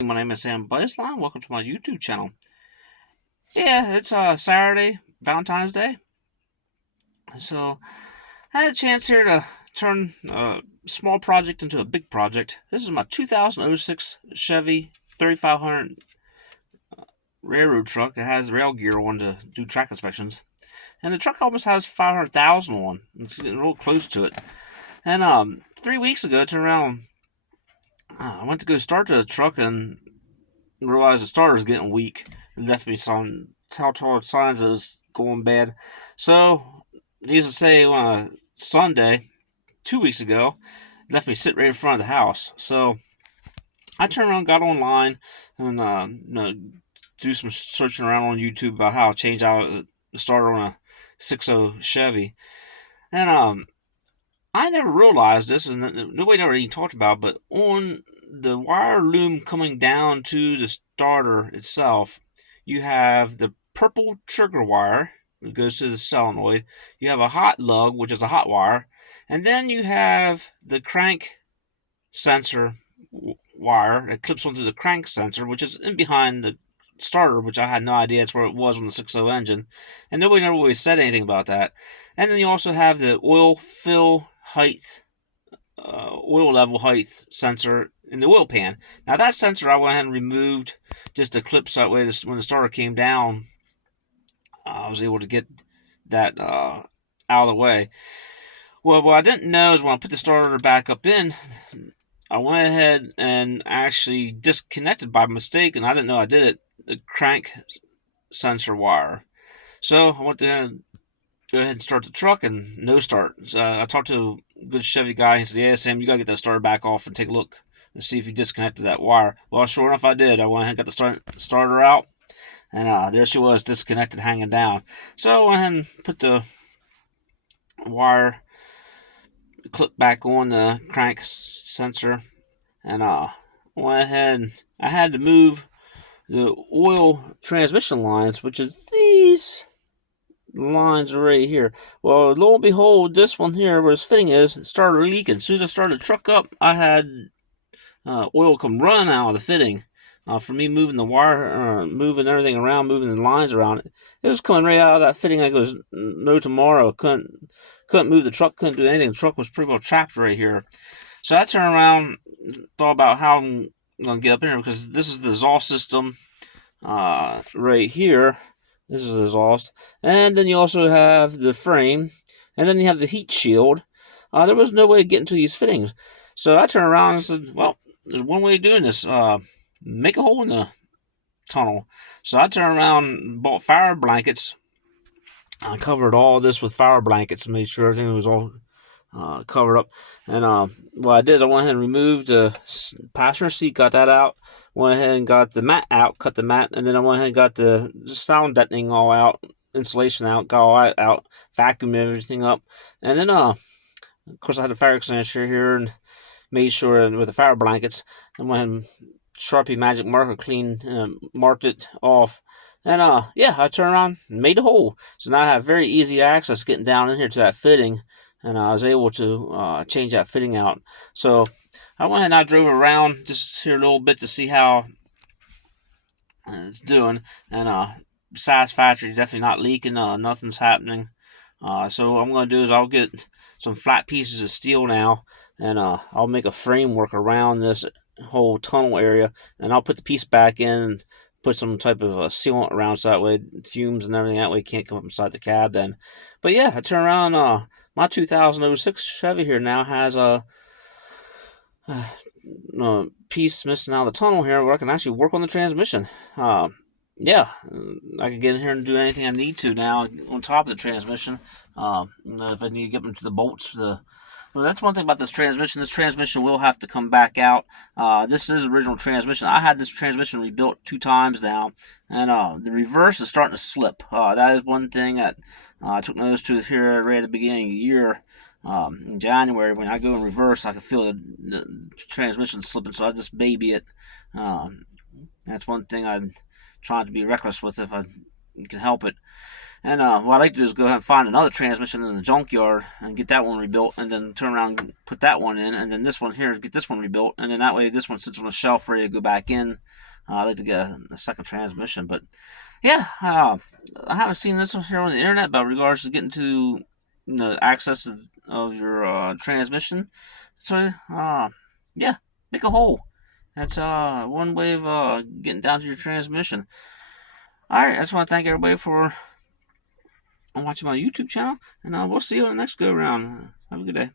My name is Sam Blaisline. Welcome to my YouTube channel. Yeah, it's Saturday, Valentine's Day. So I had a chance here to turn a small project into a big project. This is my 2006 Chevy 3500 railroad truck. It has rail gear on to do track inspections. And the truck almost has 500,000 on. It's getting real close to it. And 3 weeks ago, I turned around. I went to go start the truck and realized the starter's getting weak. It left me some telltale signs that it was going bad. So, needless to say, on a Sunday, 2 weeks ago, it left me sit right in front of the house. So, I turned around, got online, and do some searching around on YouTube about how to change out the starter on a 6.0 Chevy. And I never realized this, and nobody ever even talked about it, but on the wire loom coming down to the starter itself, you have the purple trigger wire that goes to the solenoid. You have a hot lug, which is a hot wire, and then you have the crank sensor wire that clips onto the crank sensor, which is in behind the starter, which I had no idea that's where it was on the 6.0 engine, and nobody never really said anything about that. And then you also have the oil fill height, oil level height sensor in the oil pan. Now that sensor I went ahead and removed just the clip so that way when the starter came down, I was able to get that out of the way. Well, what I didn't know is when I put the starter back up in, I went ahead and actually disconnected by mistake, and I didn't know I did it, the crank sensor wire. So I went to go ahead and start the truck, and no start. So I talked to a good Chevy guy. He said, "Yeah, Sam, you gotta get that starter back off and take a look and see if you disconnected that wire." Well, sure enough, I did. I went ahead and got the starter out, and there she was, disconnected, hanging down. So I went ahead and put the wire clip back on the crank sensor, and went ahead and I had to move the oil transmission lines, which is these lines right here. Well, lo and behold, this one here, where this fitting is, started leaking. As soon as I started the truck up, I had oil come running out of the fitting. For me moving the wire, moving everything around, moving the lines around, it was coming right out of that fitting like it was no tomorrow. Couldn't move the truck, couldn't do anything. The truck was pretty well trapped right here. So I turned around, thought about how I'm gonna get up in here because this is the exhaust system right here. This is the exhaust, and then you also have the frame, and then you have the heat shield. There was no way of getting to these fittings, so I turned around and said, "Well, there's one way of doing this. Make a hole in the tunnel." So I turned around and bought fire blankets. I covered all this with fire blankets to make sure everything was all covered up. And what I did is I went ahead and removed the passenger seat, got that out. Went ahead and got the mat out, cut the mat, and then I went ahead and got the sound deadening all out, insulation out, got all that out, vacuumed everything up. And then, of course, I had the fire extinguisher here and made sure with the fire blankets, and went ahead and Sharpie magic marker clean, marked it off. And yeah, I turned around and made a hole. So now I have very easy access getting down in here to that fitting, and I was able to change that fitting out. So I went ahead and I drove around just here a little bit to see how it's doing, and satisfactory, definitely not leaking, nothing's happening. So what I'm going to do is I'll get some flat pieces of steel now, and I'll make a framework around this whole tunnel area, and I'll put the piece back in and put some type of sealant around so that way fumes and everything that way can't come up inside the cab then. But yeah, I turn around, my 2006 Chevy here now has a piece missing out of the tunnel here where I can actually work on the transmission. Yeah, I can get in here and do anything I need to now on top of the transmission. If I need to get them to the bolts, well, that's one thing about this transmission. This transmission will have to come back out. This is original transmission. I had this transmission rebuilt 2 times now, and the reverse is starting to slip. That is one thing that I took notice to here right at the beginning of the year. In January, when I go in reverse, I can feel the transmission slipping, so I just baby it. That's one thing I'm trying to be reckless with if I can help it. And what I'd like to do is go ahead and find another transmission in the junkyard and get that one rebuilt, and then turn around and put that one in, and then this one here, get this one rebuilt, and then that way this one sits on a shelf ready to go back in. I'd like to get a second transmission, but yeah, I haven't seen this one here on the internet about regards to getting to the access of your transmission. So yeah, make a hole. That's one way of getting down to your transmission. All right, I just want to thank everybody for watching my YouTube channel, and we'll see you on the next go round. Have a good day.